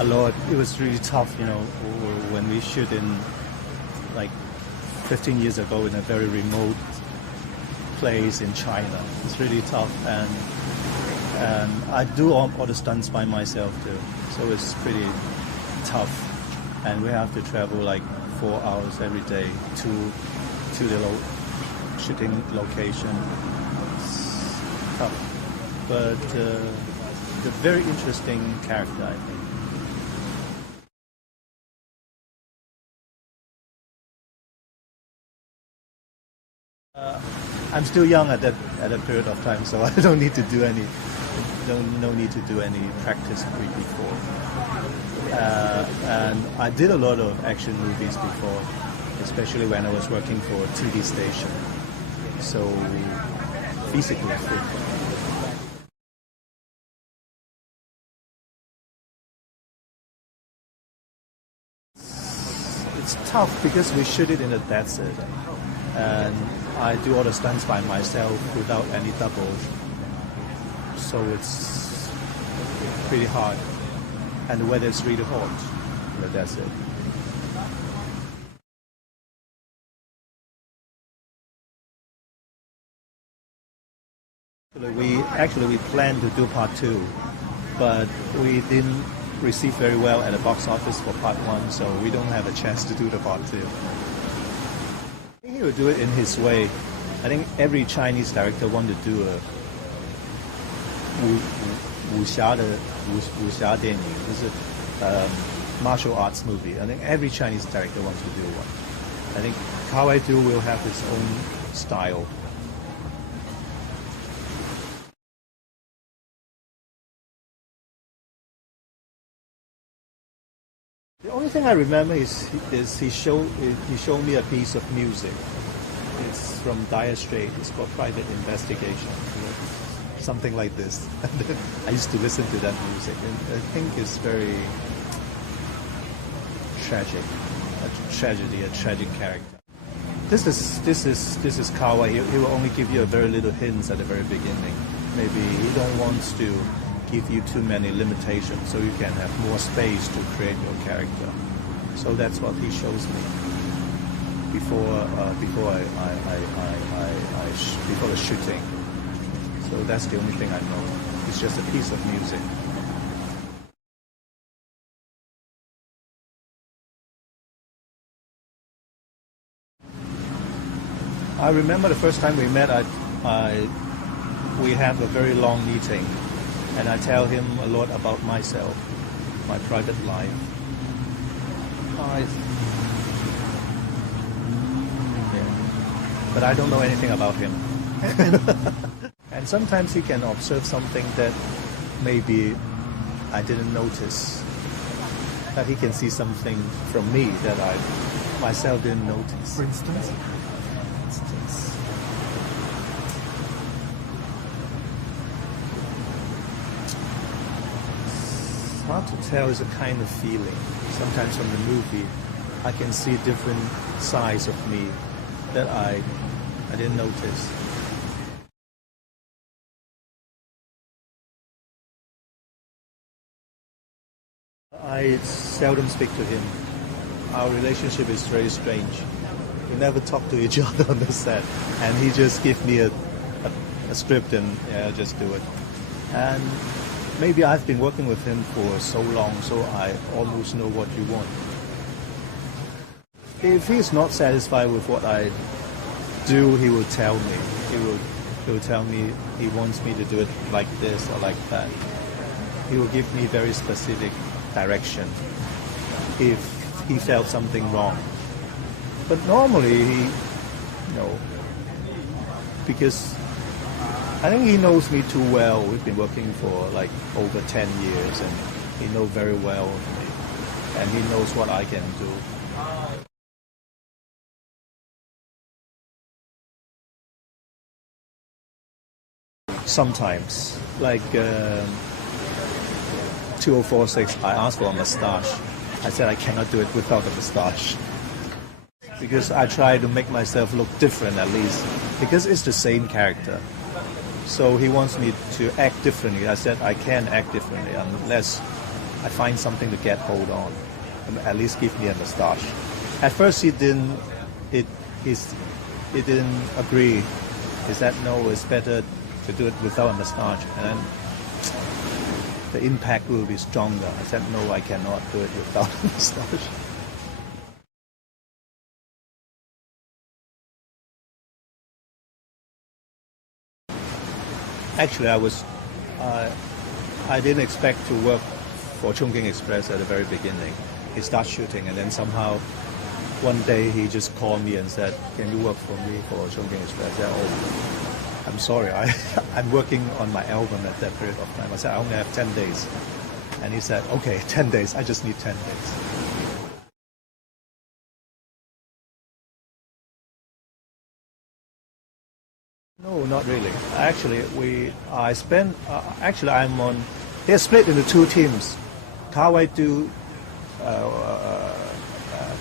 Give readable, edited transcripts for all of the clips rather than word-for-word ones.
a lot. It was really tough, when we shoot in like 15 years ago in a very remote place in China. It's really tough, and I do all the stunts by myself too, so it's pretty tough. And we have to travel like 4 hours every day to the shooting location. It's tough, but a very interesting character, I think. I'm still young at that period of time, so I don't need to do any practice before. And I did a lot of action movies before, especially when I was working for a TV station. So physically fit. It's tough because we shoot it in the desert, and I do all the stunts by myself without any double, so it's pretty hard, and the weather is really hot in the desert. We planned to do part 2, but we didn't receive very well at the box office for part 1, so we don't have a chance to do the part 2. He will do it in his way. I think every Chinese director wants to do a 武侠电影, martial arts movie. I think every Chinese director wants to do one. I think Kawaitu will have his own style. The only thing I remember is he showed me a piece of music. It's from Dire Straits. It's called Private Investigation. Something like this. I used to listen to that music, and I think it's very tragic, a tragic character. This is Kawa. He will only give you a very little hints at the very beginning. Maybe he don't want to give you too many limitations, so you can have more space to create your character. So that's what he shows me before the shooting. So that's the only thing I know. It's just a piece of music. I remember the first time we met, we had a very long meeting, and I tell him a lot about myself, my private life. But I don't know anything about him. And sometimes he can observe something that maybe I didn't notice. That he can see something from me that I myself didn't notice. For instance? It's hard to tell. It's a kind of feeling. Sometimes from the movie, I can see different sides of me that I didn't notice. I seldom speak to him. Our relationship is very strange. We never talk to each other on the set, and he just gives me a script and just do it. And maybe I've been working with him for so long, so I almost know what you want. If he's not satisfied with what I do, he will tell me. He will tell me he wants me to do it like this or like that. He will give me very specific direction if he felt something wrong. But normally because I think he knows me too well. We've been working for like over 10 years, and he knows very well of me, and he knows what I can do. Sometimes, like 2046, I asked for a mustache. I said I cannot do it without a mustache. Because I try to make myself look different at least. Because it's the same character. So he wants me to act differently. I said I can't act differently unless I find something to get hold on, and at least give me a moustache. At first, he didn't agree. He said, no, it's better to do it without a moustache, and then the impact will be stronger. I said, no, I cannot do it without a moustache. Actually, I didn't expect to work for Chongqing Express at the very beginning. He started shooting, and then somehow one day he just called me and said, can you work for me for Chongqing Express? I said, oh, I'm sorry, I'm working on my album at that period of time. I said, I only have 10 days. And he said, okay, 10 days, I just need 10 days. No, not really. Actually, I'm on, they're split into two teams. Kawai do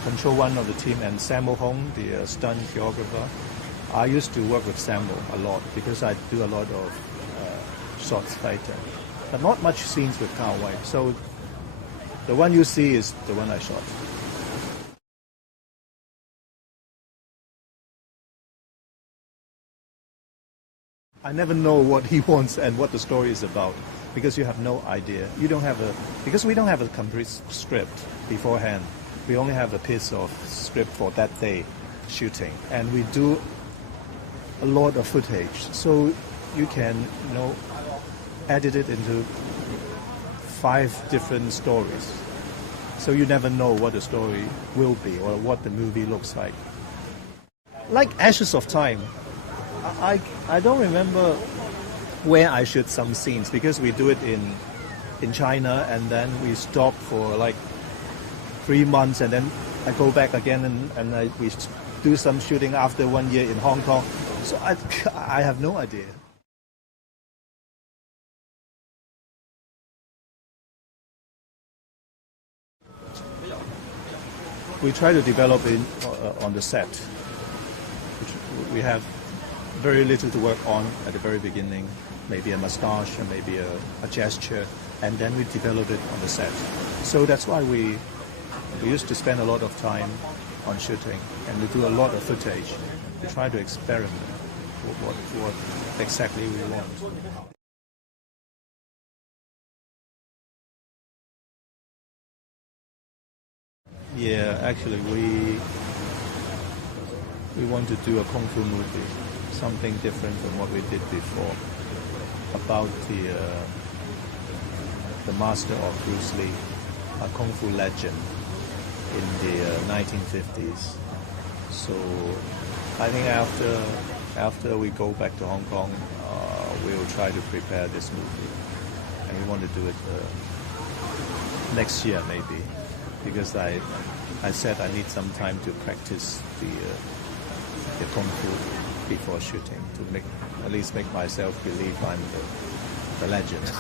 control one of the team, and Samuel Hong, the stunt choreographer. I used to work with Samuel a lot because I do a lot of short fighting, but not much scenes with Kawai. So the one you see is the one I shot. I never know what he wants and what the story is about because you have no idea. Because we don't have a complete script beforehand. We only have a piece of script for that day shooting, and we do a lot of footage. So you can, edit it into 5 different stories. So you never know what the story will be or what the movie looks like. Like Ashes of Time, I don't remember where I shoot some scenes because we do it in China, and then we stop for like 3 months, and then I go back again and we do some shooting after 1 year in Hong Kong. So I have no idea. We try to develop it on the set. We have very little to work on at the very beginning, maybe a moustache or maybe a gesture, and then we develop it on the set. So that's why we used to spend a lot of time on shooting, and we do a lot of footage. We try to experiment with what exactly we want. Yeah, actually we want to do a kung fu movie, something different from what we did before, about the master of Bruce Lee, a kung fu legend in the 1950s. So I think after we go back to Hong Kong, we will try to prepare this movie, and we want to do it next year maybe, because I said I need some time to practice the kung fu before shooting to at least make myself believe I'm the legend.